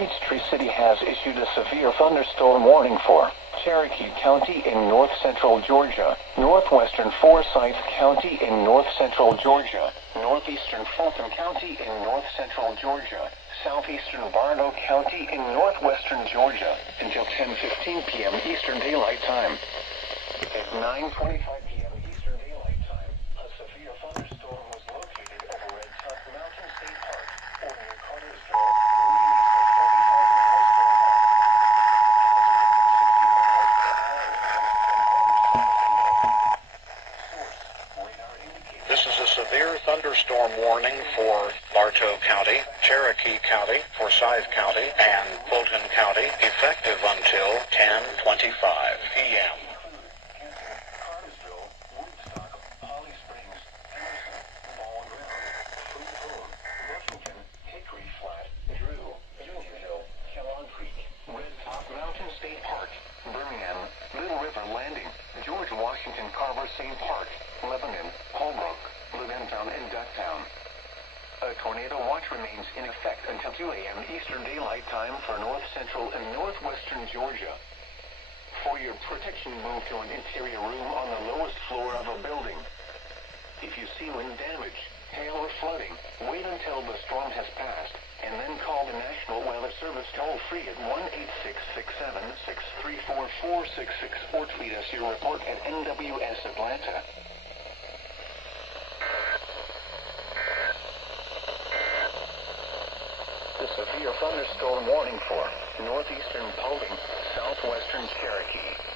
Peachtree City has issued a severe thunderstorm warning for Cherokee County in north-central Georgia, northwestern Forsyth County in north-central Georgia, northeastern Fulton County in north-central Georgia, southeastern Barlow County in northwestern Georgia until 10:15 p.m. Eastern Daylight Time. At 9:25 p.m. Eastern Daylight Time, a severe thunderstorm was located over at South Mountain State Park, or near Cartersville, moving east at 45 miles per hour. Hazard, 60 miles per hour in west from Cartersville. Source, radar indicator. This is a severe thunderstorm warning for Bartow County, Cherokee County, Forsyth County, and Fulton County, effective until 10:25 p.m. State Park, Birmingham, Little River Landing, George Washington Carver St. Park, Lebanon, Holbrook, Levantown, and Ducktown. A tornado watch remains in effect until 2 a.m. Eastern Daylight Time for north central and northwestern Georgia. For your protection, move to an interior room on the lowest floor of a building. If you see wind damage, hail, or flooding, wait until the storm has passed, and then call the National Weather Service toll-free at 1-866-7-634-466 or tweet us your report at NWS Atlanta. The severe thunderstorm warning for northeastern Paulding, southwestern Cherokee.